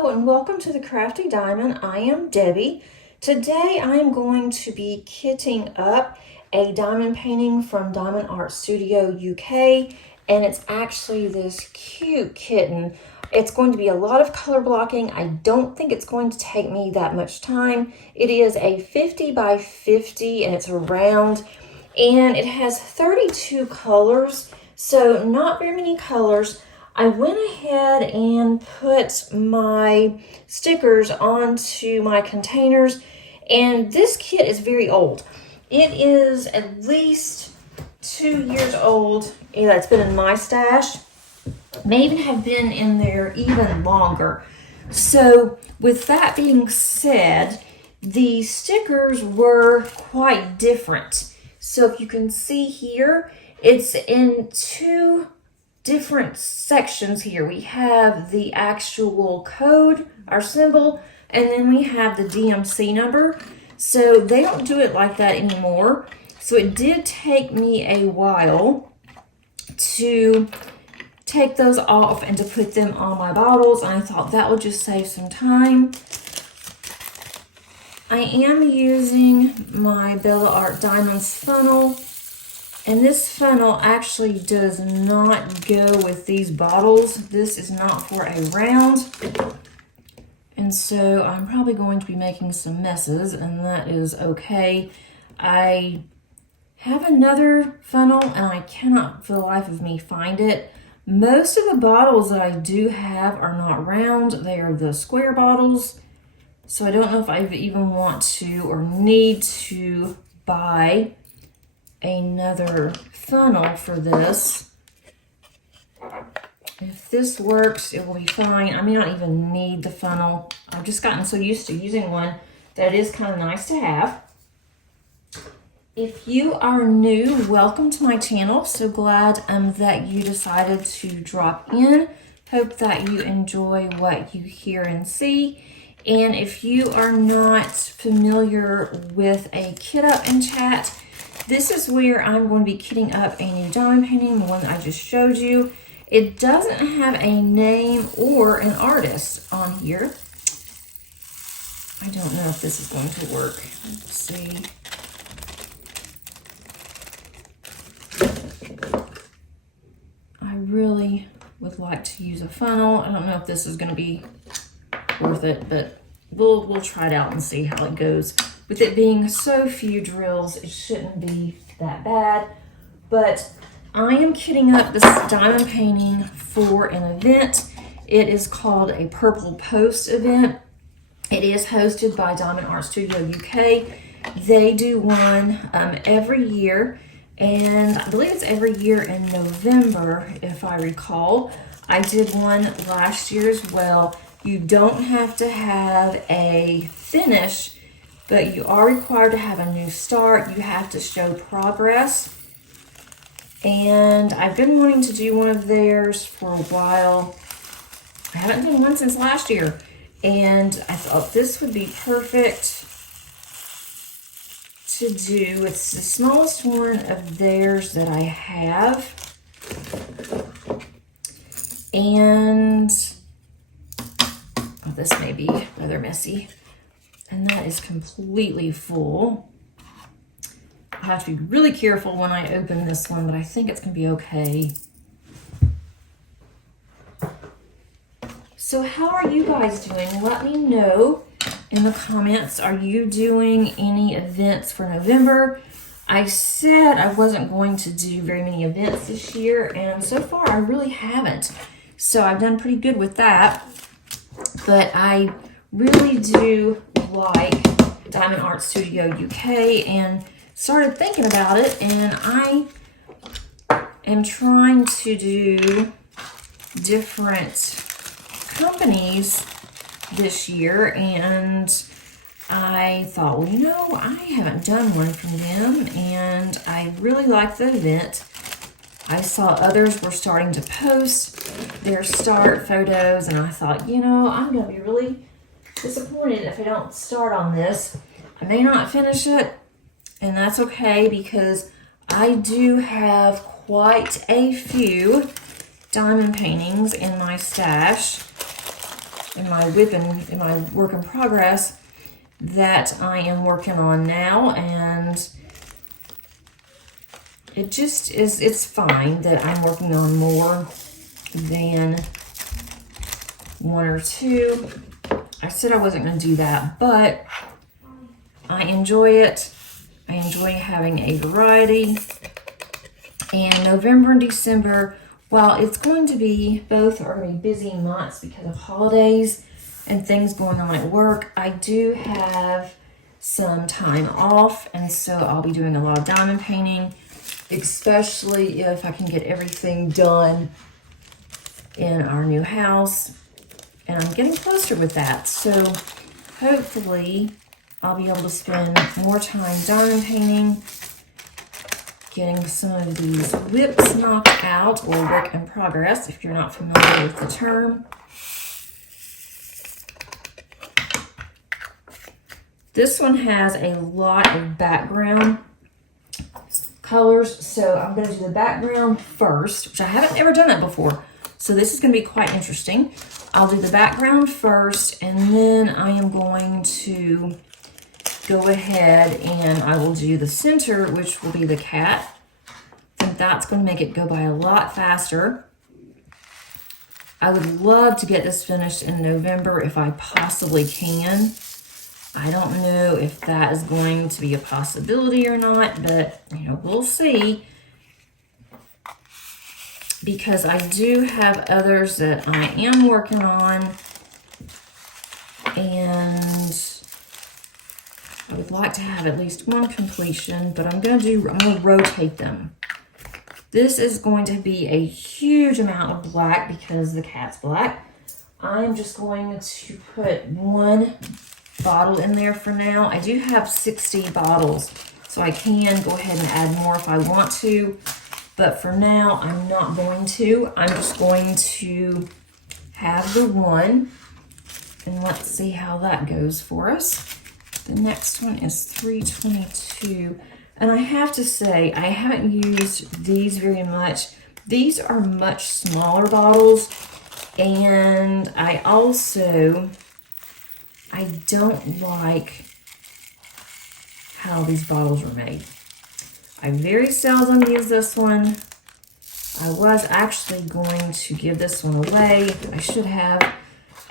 Hello and welcome to the Crafty Diamond. I am Debbie. Today I am going to be kitting up a diamond painting from Diamond Art Studio UK, and it's actually this cute kitten. It's going to be a lot of color blocking. I don't think it's going to take me that much time. It is a 50 by 50 and it's round, and it has 32 colors, so not very many colors. I went ahead and put my stickers onto my containers, and this kit is very old. It is at least 2 years old. Yeah, it's been in my stash. May even have been in there even longer. So with that being said, the stickers were quite different. So if you can see here, it's in two different sections here. We have the actual code, our symbol, and then we have the DMC number. So they don't do it like that anymore. So it did take me a while to take those off and to put them on my bottles, and I thought that would just save some time. I am using my Bella Art Diamonds funnel. And this funnel actually does not go with these bottles. This is not for a round. And so I'm probably going to be making some messes, and that is okay. I have another funnel and I cannot for the life of me find it. Most of the bottles that I do have are not round. They are the square bottles. So I don't know if I even want to or need to buy another funnel for this. If this works, it will be fine. I may not even need the funnel. I've just gotten so used to using one that it is kind of nice to have. If you are new, welcome to my channel. So glad that you decided to drop in. Hope that you enjoy what you hear and see. And if you are not familiar with a kit up and chat, this is where I'm going to be kitting up a new diamond painting, the one that I just showed you. It doesn't have a name or an artist on here. I don't know if this is going to work. Let's see. I really would like to use a funnel. I don't know if this is going to be worth it, but we'll try it out and see how it goes. With it being so few drills, it shouldn't be that bad. But I am kitting up this diamond painting for an event. It is called a Purple Post event. It is hosted by Diamond Art Studio UK. They do one every year, and I believe it's every year in November, if I recall. I did one last year as well. You don't have to have a finish, but you are required to have a new start. You have to show progress. And I've been wanting to do one of theirs for a while. I haven't done one since last year. And I thought this would be perfect to do. It's the smallest one of theirs that I have. And oh, this may be rather messy. And that is completely full. I have to be really careful when I open this one, but I think it's going to be okay. So how are you guys doing? Let me know in the comments. Are you doing any events for November? I said I wasn't going to do very many events this year, and so far I really haven't. So I've done pretty good with that. But I really do like Diamond Art Studio UK and started thinking about it, and I am trying to do different companies this year, and I thought, well, you know, I haven't done one from them, and I really like the event. I saw others were starting to post their start photos, and I thought, you know, I'm going to be really disappointed if I don't start on this. I may not finish it, and that's okay, because I do have quite a few diamond paintings in my stash. in my WIP and in my work in progress that I am working on now, and it just is, it's fine that I'm working on more than one or two. I said I wasn't going to do that, but I enjoy it. I enjoy having a variety. And November and December, while it's going to be, both are going to be busy months because of holidays and things going on at work, I do have some time off, and so I'll be doing a lot of diamond painting, especially if I can get everything done in our new house. And I'm getting closer with that, so hopefully I'll be able to spend more time diamond painting, getting some of these WIPs knocked out, or work in progress, if you're not familiar with the term. This one has a lot of background colors, so I'm going to do the background first, which I haven't ever done that before. So this is going to be quite interesting. I'll do the background first, and then I am going to go ahead and I will do the center, which will be the cat. I think that's going to make it go by a lot faster. I would love to get this finished in November if I possibly can. I don't know if that is going to be a possibility or not, but you know, we'll see. Because I do have others that I am working on, and I would like to have at least one completion, but I'm going to rotate them. This is going to be a huge amount of black because the cat's black. I'm just going to put one bottle in there for now. I do have 60 bottles, so I can go ahead and add more if I want to, but for now I'm not going to. I'm just going to have the one, and let's see how that goes for us. The next one is 322, and I have to say I haven't used these very much. These are much smaller bottles, and I don't like how these bottles are made. I very seldom use this one. I was actually going to give this one away. I should have,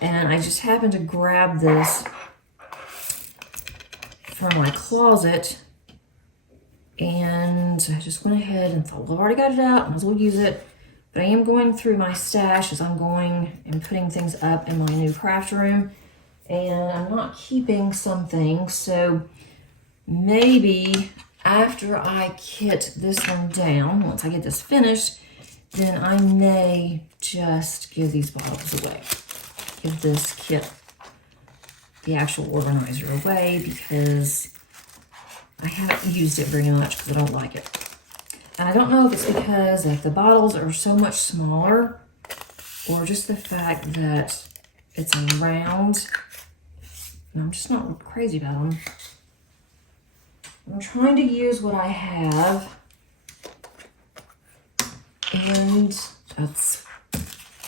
and I just happened to grab this from my closet, and I just went ahead and thought, well, I already got it out, might as well use it. But I am going through my stash as I'm going and putting things up in my new craft room, and I'm not keeping some things, so maybe after I kit this one down, once I get this finished, then I may just give these bottles away. Give this kit, the actual organizer, away, because I haven't used it very much because I don't like it. And I don't know if it's because like the bottles are so much smaller, or just the fact that it's a round, and I'm just not crazy about them. I'm trying to use what I have, and that's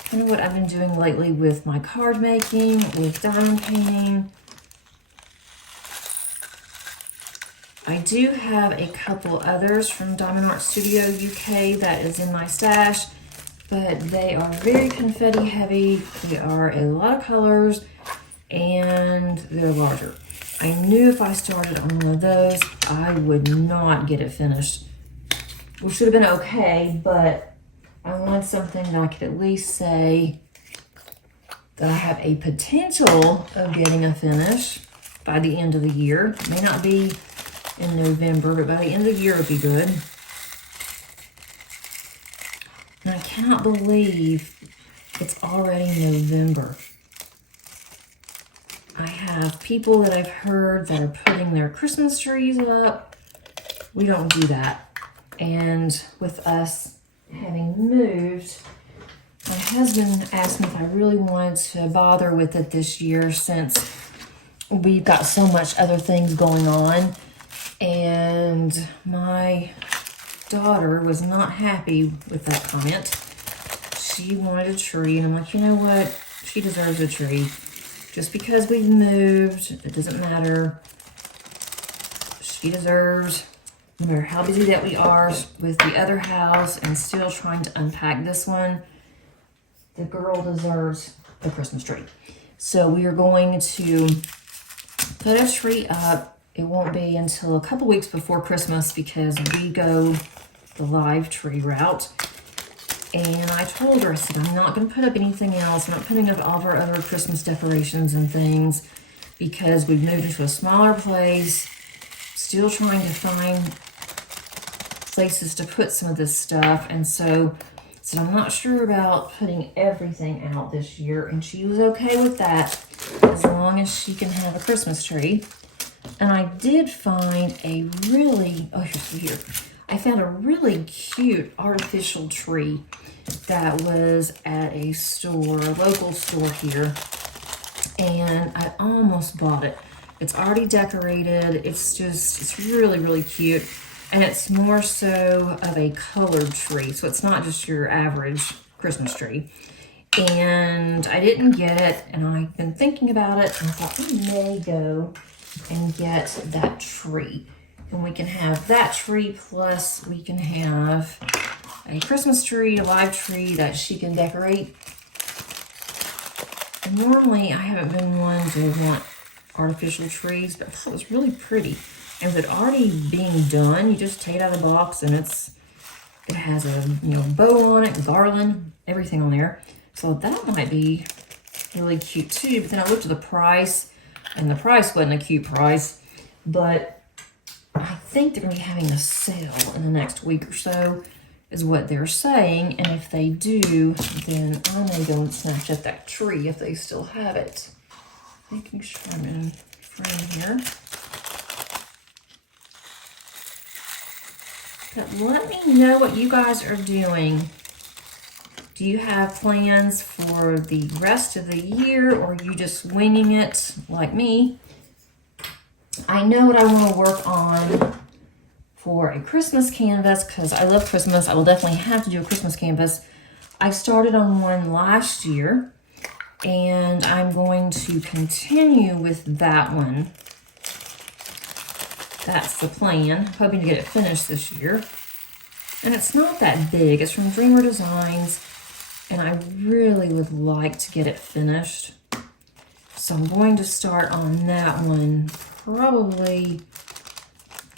kind of what I've been doing lately with my card making, with diamond painting. I do have a couple others from Diamond Art Studio UK that is in my stash, but they are very confetti heavy. They are a lot of colors, and they're larger. I knew if I started on one of those, I would not get it finished. Which should have been okay, but I wanted something that I could at least say that I have a potential of getting a finish by the end of the year. It may not be in November, but by the end of the year it would be good. And I cannot believe it's already November. I have people that I've heard that are putting their Christmas trees up. We don't do that. And with us having moved, my husband asked me if I really wanted to bother with it this year, since we've got so much other things going on. And my daughter was not happy with that comment. She wanted a tree, and I'm like, you know what? She deserves a tree. just because we've moved, it doesn't matter. She deserves, no matter how busy that we are with the other house and still trying to unpack this one, the girl deserves the Christmas tree. So we are going to put a tree up. It won't be until a couple weeks before Christmas because we go the live tree route. And I told her, I said, I'm not going to put up anything else. I'm not putting up all of our other Christmas decorations and things because we've moved into a smaller place. Still trying to find places to put some of this stuff. And so I said, I'm not sure about putting everything out this year. And she was okay with that as long as she can have a Christmas tree. And I did find a really, oh, here. I found a really cute artificial tree that was at a store, a local store here. And I almost bought it. It's already decorated. It's really, really cute. And it's more so of a colored tree. So it's not just your average Christmas tree. And I didn't get it. And I've been thinking about it. And I thought we may go and get that tree. And we can have that tree plus we can have a Christmas tree, a live tree that she can decorate. And normally I haven't been one to want artificial trees, but I thought it was really pretty. And with it already being done, you just take it out of the box and it has a bow on it, garland, everything on there. So that might be really cute too. But then I looked at the price, and the price wasn't a cute price. But I think they're going to be having a sale in the next week or so, is what they're saying. And if they do, then I may go and snatch up that tree if they still have it. Making sure I'm in frame here. But let me know what you guys are doing. Do you have plans for the rest of the year, or are you just winging it like me? I know what I want to work on for a Christmas canvas because I love Christmas. I will definitely have to do a Christmas canvas. I started on one last year, and I'm going to continue with that one. That's the plan. Hoping to get it finished this year. And it's not that big. It's from Dreamer Designs. And I really would like to get it finished. So I'm going to start on that one probably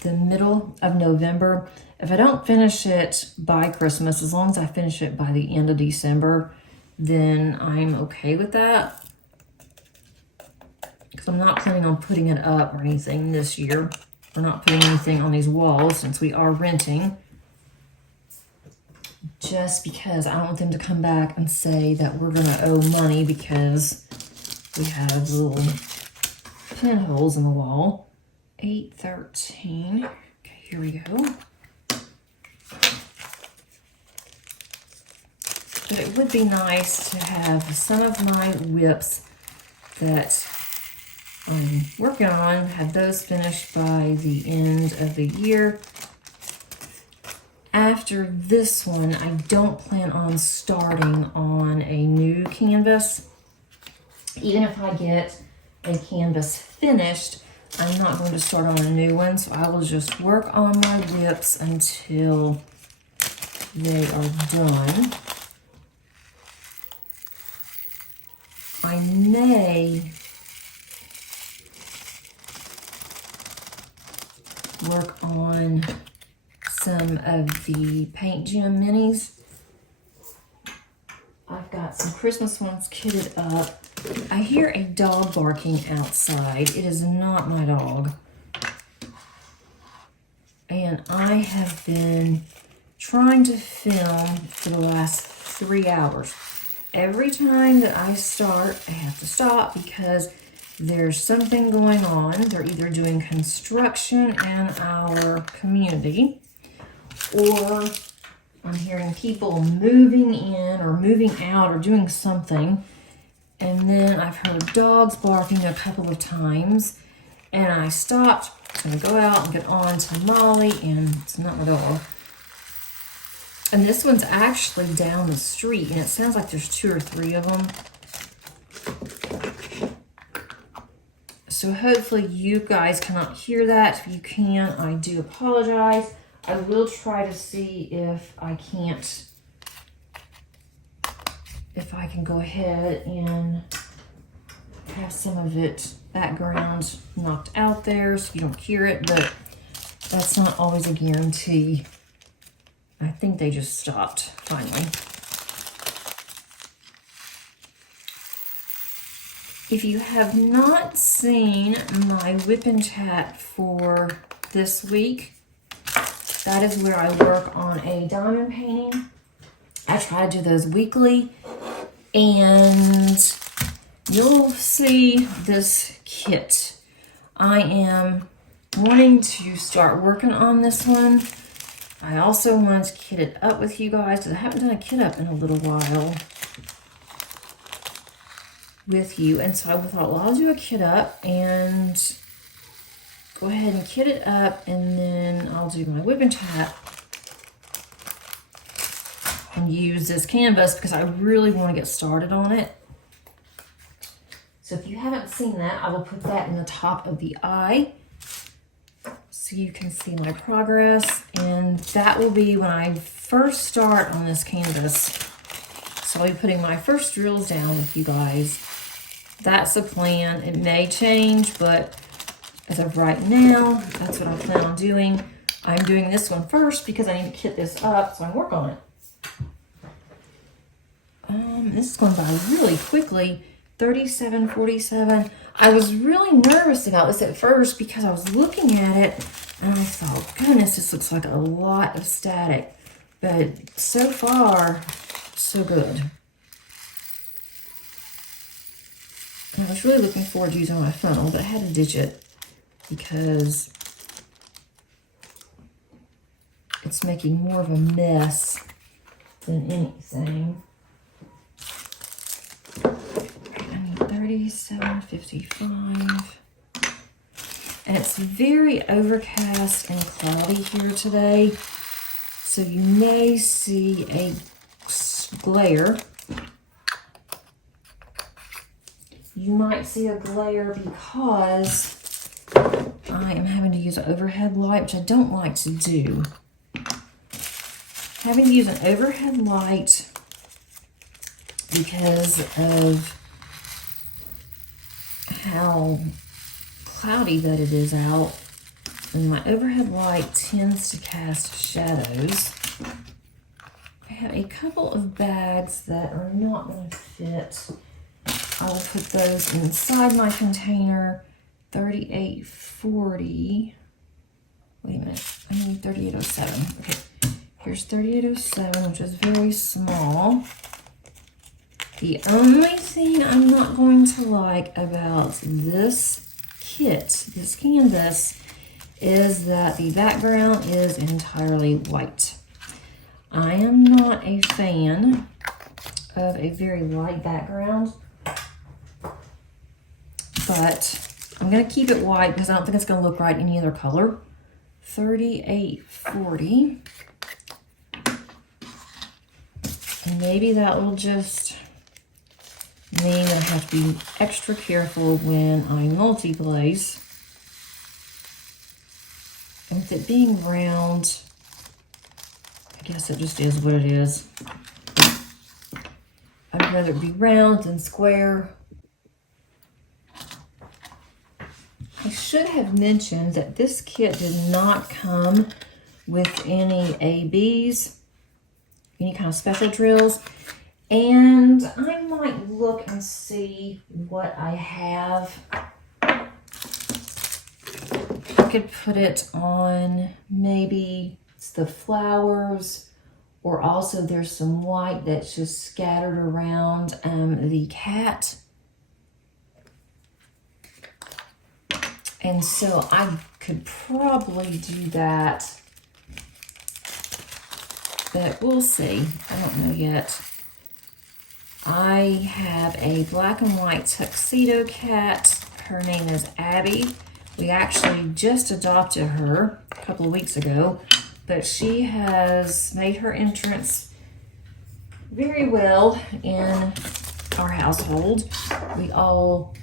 the middle of November. If I don't finish it by Christmas, as long as I finish it by the end of December, then I'm okay with that. Because I'm not planning on putting it up or anything this year. We're not putting anything on these walls since we are renting. Just because I don't want them to come back and say that we're going to owe money because we have little pinholes in the wall. 813. Okay, here we go. But it would be nice to have some of my whips that I'm working on, have those finished by the end of the year. After this one, I don't plan on starting on a new canvas. Even if I get a canvas finished, I'm not going to start on a new one, so I will just work on my whips until they are done. I may work on some of the Paint Gem minis. I've got some Christmas ones kitted up. I hear a dog barking outside. It is not my dog. And I have been trying to film for the last 3 hours. Every time that I start, I have to stop because there's something going on. They're either doing construction in our community, or I'm hearing people moving in or moving out or doing something. And then I've heard dogs barking a couple of times. And I stopped. I'm going to go out and get on to Molly, and it's not my dog. And this one's actually down the street, and it sounds like there's 2 or 3 of them. So hopefully you guys cannot hear that. If you can, I do apologize. I will try to see if I can go ahead and have some of it background knocked out there so you don't hear it, but that's not always a guarantee. I think they just stopped finally. If you have not seen my whip and chat for this week, that is where I work on a diamond painting. I try to do those weekly, and you'll see this kit. I am wanting to start working on this one. I also wanted to kit it up with you guys because I haven't done a kit up in a little while with you. And so I thought, well, I'll do a kit up and go ahead and kit it up, and then I'll do my whip and tap and use this canvas because I really want to get started on it. So if you haven't seen that, I will put that in the top of the eye so you can see my progress. And that will be when I first start on this canvas. So I'll be putting my first drills down with you guys. That's the plan. It may change, but as of right now, that's what I plan on doing. I'm doing this one first because I need to kit this up so I can work on it. This is going by really quickly. 37:47. I was really nervous about this at first because I was looking at it and I thought, goodness, this looks like a lot of static. But so far, so good. And I was really looking forward to using my funnel, but I had to ditch it because it's making more of a mess than anything. I need 37:55. And it's very overcast and cloudy here today. So you may see a glare. You might see a glare because I am having to use an overhead light, which I don't like to do. Having to use an overhead light because of how cloudy that it is out, and my overhead light tends to cast shadows. I have a couple of bags that are not going to fit. I will put those inside my container. 3840. Wait a minute, I need 3807. Okay, here's 3807, which is very small. The only thing I'm not going to like about this kit, this canvas, is that the background is entirely white. I am not a fan of a very light background, but I'm going to keep it white because I don't think it's going to look right any other color. 3840. And maybe that will just mean that I have to be extra careful when I multi-glaze. And with it being round, I guess it just is what it is. I'd rather it be round than square. I should have mentioned that this kit did not come with any ABs, any kind of special drills. And I might look and see what I have. I could put it on, maybe it's the flowers, or also there's some white that's just scattered around the cat. And so I could probably do that, but we'll see. I don't know yet. I have a black and white tuxedo cat. Her name is Abby. We actually just adopted her a couple of weeks ago, but she has made her entrance very well in our household. We all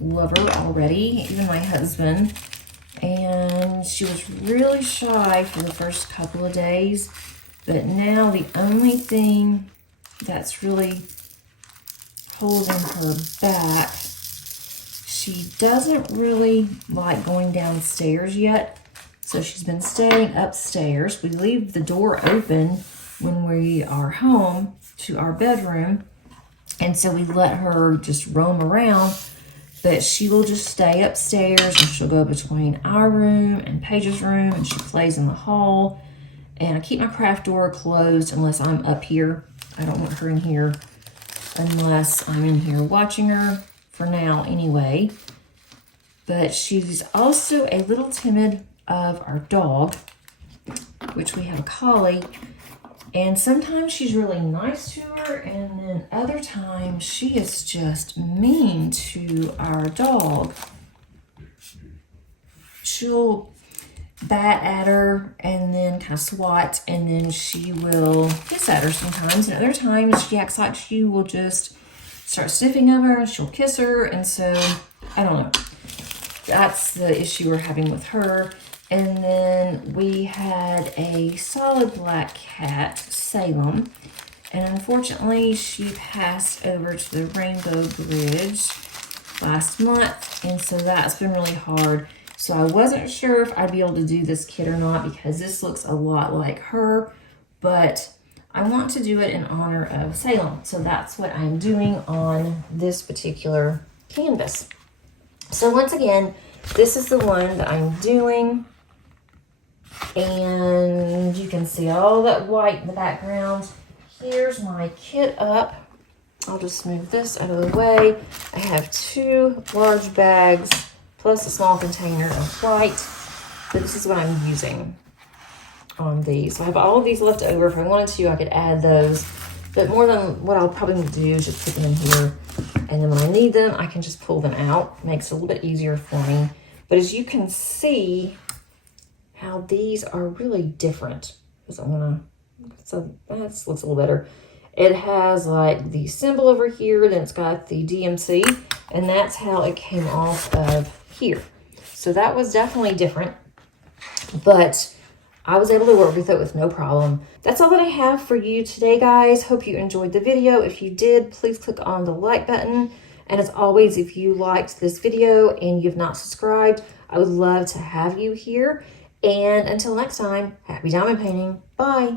love her already, even my husband. And she was really shy for the first couple of days, but now the only thing that's really holding her back, she doesn't really like going downstairs yet, so she's been staying upstairs. We leave the door open when we are home to our bedroom, and so we let her just roam around, but she will just stay upstairs, and she'll go between our room and Paige's room, and she plays in the hall. And I keep my craft door closed unless I'm up here. I don't want her in here unless I'm in here watching her, for now anyway. But she's also a little timid of our dog, which we have a collie. And sometimes she's really nice to her, and then other times she is just mean to our dog. She'll bat at her and then kind of swat, and then she will kiss at her sometimes. And other times she acts like she will just start sniffing of her and she'll kiss her. And so, I don't know. That's the issue we're having with her. And then we had a solid black cat, Salem, and unfortunately she passed over to the Rainbow Bridge last month, and so that's been really hard. So I wasn't sure if I'd be able to do this kit or not, because this looks a lot like her, but I want to do it in honor of Salem. So that's what I'm doing on this particular canvas. So once again, this is the one that I'm doing. And you can see all that white in the background. Here's my kit up. I'll just move this out of the way. I have 2 large bags plus a small container of white. But this is what I'm using on these. So I have all of these left over. If I wanted to, I could add those. But more than what I'll probably do is just put them in here. And then when I need them, I can just pull them out. Makes it a little bit easier for me. But as you can see, how these are really different. Because I'm gonna, so that looks a little better. It has like the symbol over here, then it's got the DMC, and that's how it came off of here. So that was definitely different, but I was able to work with it with no problem. That's all that I have for you today, guys. Hope you enjoyed the video. If you did, please click on the like button. And as always, if you liked this video and you've not subscribed, I would love to have you here. And until next time, happy diamond painting. Bye.